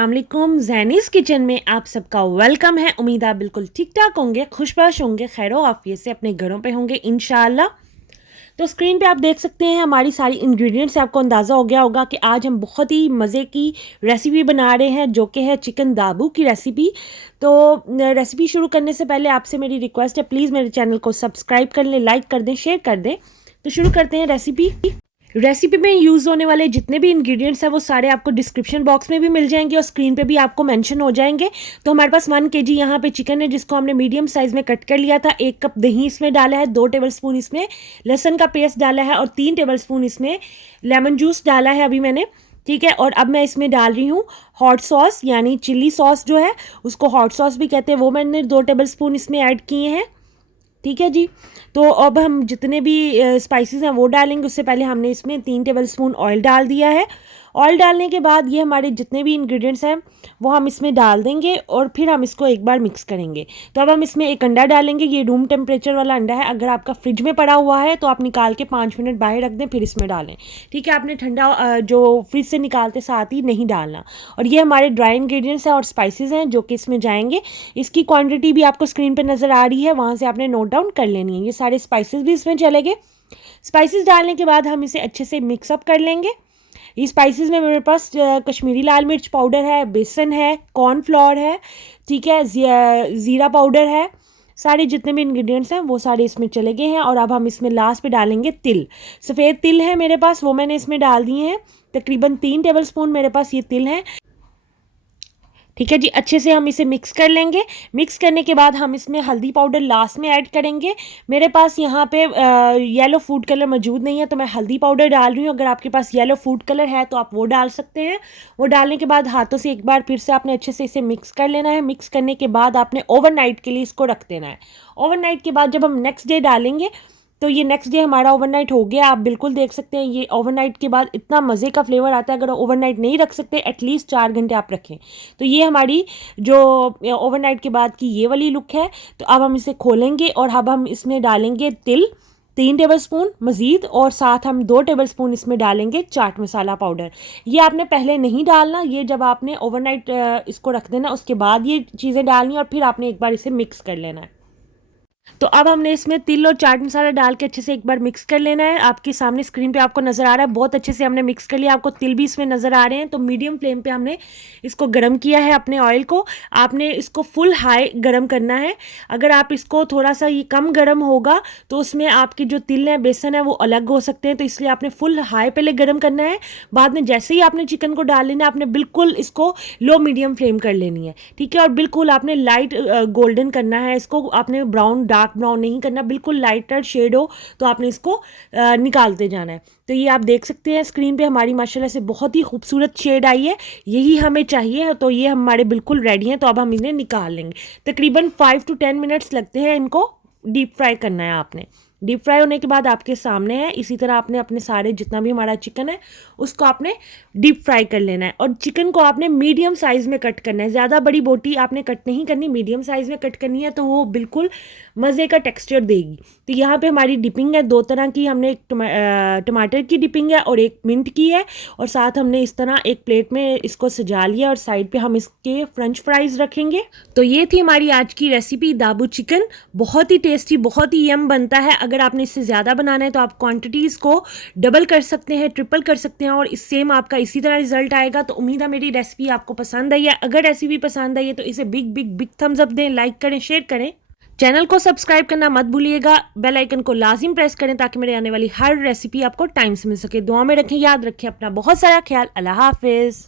अस्सलाम वालेकुम। ज़ैनिस किचन में आप सबका वेलकम है। उम्मीद आप बिल्कुल ठीक ठाक होंगे, खुशबाश होंगे, खैरो आफियत से अपने घरों पे होंगे इंशाअल्लाह। तो स्क्रीन पे आप देख सकते हैं हमारी सारी इंग्रेडिएंट्स। आपको अंदाज़ा हो गया होगा कि आज हम बहुत ही मज़े की रेसिपी बना रहे हैं, जो कि है चिकन दाबू की रेसिपी। तो रेसिपी शुरू करने से पहले आपसे मेरी रिक्वेस्ट है, प्लीज़ मेरे चैनल को सब्सक्राइब कर लें, लाइक कर दें, शेयर कर दें। तो शुरू करते हैं रेसिपी में यूज़ होने वाले जितने भी इंग्रेडिएंट्स हैं वो सारे आपको डिस्क्रिप्शन बॉक्स में भी मिल जाएंगे और स्क्रीन पे भी आपको मेंशन हो जाएंगे। तो हमारे पास 1 kg यहाँ पे चिकन है, जिसको हमने मीडियम साइज़ में कट कर लिया था। 1 कप दही इसमें डाला है, 2 टेबलस्पून इसमें लहसुन का पेस्ट डाला है और 3 टेबलस्पून इसमें लेमन जूस डाला है अभी मैंने। ठीक है, और अब मैं इसमें डाल रही हूँ हॉट सॉस, यानी चिल्ली सॉस जो है उसको हॉट सॉस भी कहते हैं, वो मैंने 2 टेबलस्पून इसमें ऐड किए हैं। ठीक है जी। तो अब हम जितने भी स्पाइसेस हैं वो डालेंगे। उससे पहले हमने इसमें 3 टेबलस्पून ऑयल डाल दिया है। ऑयल डालने के बाद ये हमारे जितने भी इंग्रेडिएंट्स हैं वो हम इसमें डाल देंगे और फिर हम इसको एक बार मिक्स करेंगे। तो अब हम इसमें एक अंडा डालेंगे। ये रूम टेम्परेचर वाला अंडा है। अगर आपका फ्रिज में पड़ा हुआ है तो आप निकाल के 5 मिनट बाहर रख दें, फिर इसमें डालें। ठीक है, आपने ठंडा जो फ्रिज से निकालते साथ ही नहीं डालना। और ये हमारे ड्राई इंग्रेडिएंट्स हैं और स्पाइसेस हैं जो कि इसमें जाएंगे। इसकी क्वान्टिटी भी आपको स्क्रीन पर नज़र आ रही है, वहाँ से आपने नोट डाउन कर लेनी है। ये सारे स्पाइसेस भी इसमें चलेंगे। स्पाइसेस डालने के बाद हम इसे अच्छे से मिक्सअप कर लेंगे। ये स्पाइसेस में मेरे पास कश्मीरी लाल मिर्च पाउडर है, बेसन है, कॉर्नफ्लोर है, ठीक है, ज़ीरा पाउडर है। सारे जितने भी इंग्रेडिएंट्स हैं वो सारे इसमें चले गए हैं। और अब हम इसमें लास्ट पे डालेंगे तिल। सफ़ेद तिल है मेरे पास, वो मैंने इसमें डाल दिए हैं। तकरीबन 3 टेबलस्पून मेरे पास ये तिल हैं। ठीक है जी, अच्छे से हम इसे मिक्स कर लेंगे। मिक्स करने के बाद हम इसमें हल्दी पाउडर लास्ट में ऐड करेंगे। मेरे पास यहाँ पे येलो फूड कलर मौजूद नहीं है तो मैं हल्दी पाउडर डाल रही हूँ। अगर आपके पास येलो फूड कलर है तो आप वो डाल सकते हैं। वो डालने के बाद हाथों से एक बार फिर से आपने अच्छे से इसे मिक्स कर लेना है। मिक्स करने के बाद आपने ओवरनाइट के लिए इसको रख देना है। ओवरनाइट के बाद जब हम नेक्स्ट डे डालेंगे तो ये नेक्स्ट डे हमारा ओवरनाइट हो गया। आप बिल्कुल देख सकते हैं ये ओवरनाइट के बाद इतना मज़े का फ्लेवर आता है। अगर ओवरनाइट नहीं रख सकते एटलीस्ट 4 घंटे आप रखें। तो ये हमारी जो ओवरनाइट के बाद की ये वाली लुक है। तो अब हम इसे खोलेंगे और अब हम इसमें डालेंगे तिल 3 टेबलस्पून मज़ीद, और साथ हम 2 टेबलस्पून इसमें डालेंगे चाट मसाला पाउडर। ये आपने पहले नहीं डालना, ये जब आपने ओवरनाइट इसको रख देना उसके बाद ये चीज़ें डालनी और फिर आपने एक बार इसे मिक्स कर लेना है। तो अब हमने इसमें तिल और चाट मसाला डाल के अच्छे से एक बार मिक्स कर लेना है। आपके सामने स्क्रीन पे आपको नज़र आ रहा है, बहुत अच्छे से हमने मिक्स कर लिया। आपको तिल भी इसमें नज़र आ रहे हैं। तो मीडियम फ्लेम पे हमने इसको गर्म किया है अपने ऑयल को। आपने इसको फुल हाई गर्म करना है। अगर आप इसको थोड़ा सा ये कम गर्म होगा तो उसमें आपके जो तिल है, बेसन है, वो अलग हो सकते हैं। तो इसलिए आपने फुल हाई पहले गर्म करना है। बाद में जैसे ही आपने चिकन को डाल लेना, आपने बिल्कुल इसको लो मीडियम फ्लेम कर लेनी है। ठीक है, और बिल्कुल आपने लाइट गोल्डन करना है इसको। आपने ब्राउन डार्क ब्राउन नहीं करना, बिल्कुल लाइटर शेड हो तो आपने इसको निकालते जाना है। तो ये आप देख सकते हैं स्क्रीन पे हमारी माशाल्लाह से बहुत ही खूबसूरत शेड आई है। यही हमें चाहिए। तो ये हमारे बिल्कुल रेडी हैं। तो अब हम इन्हें निकाल लेंगे। तकरीबन 5 to 10 मिनट्स लगते हैं इनको डीप फ्राई करना है आपने। डीप फ्राई होने के बाद आपके सामने है। इसी तरह आपने अपने सारे जितना भी हमारा चिकन है उसको आपने डीप फ्राई कर लेना है। और चिकन को आपने मीडियम साइज़ में कट करना है। ज़्यादा बड़ी बोटी आपने कट नहीं करनी, मीडियम साइज़ में कट करनी है, तो वो बिल्कुल मज़े का टेक्सचर देगी। तो यहाँ पे हमारी डिपिंग है 2 तरह की। हमने एक टमाटर की डिपिंग है और एक मिंट की है। और साथ हमने इस तरह एक प्लेट में इसको सजा लिया और साइड पे हम इसके फ्रेंच फ्राइज़ रखेंगे। तो ये थी हमारी आज की रेसिपी दाबू चिकन। बहुत ही टेस्टी, बहुत ही यम बनता है। अगर आपने इससे ज़्यादा बनाना है तो आप क्वांटिटीज़ को डबल कर सकते हैं, ट्रिपल कर सकते हैं और इस सेम आपका इसी तरह रिजल्ट आएगा। तो उम्मीद है मेरी रेसिपी आपको पसंद आई है। अगर रेसिपी पसंद आई है तो इसे big big big thumbs up दें, लाइक करें, शेयर करें। चैनल को सब्सक्राइब करना मत भूलिएगा। बेल आइकन को लाजिम प्रेस करें ताकि मेरे आने वाली हर रेसिपी आपको टाइम से मिल सके। दुआ में रखें, याद रखें अपना बहुत सारा ख्याल। अल्लाह हाफिज़।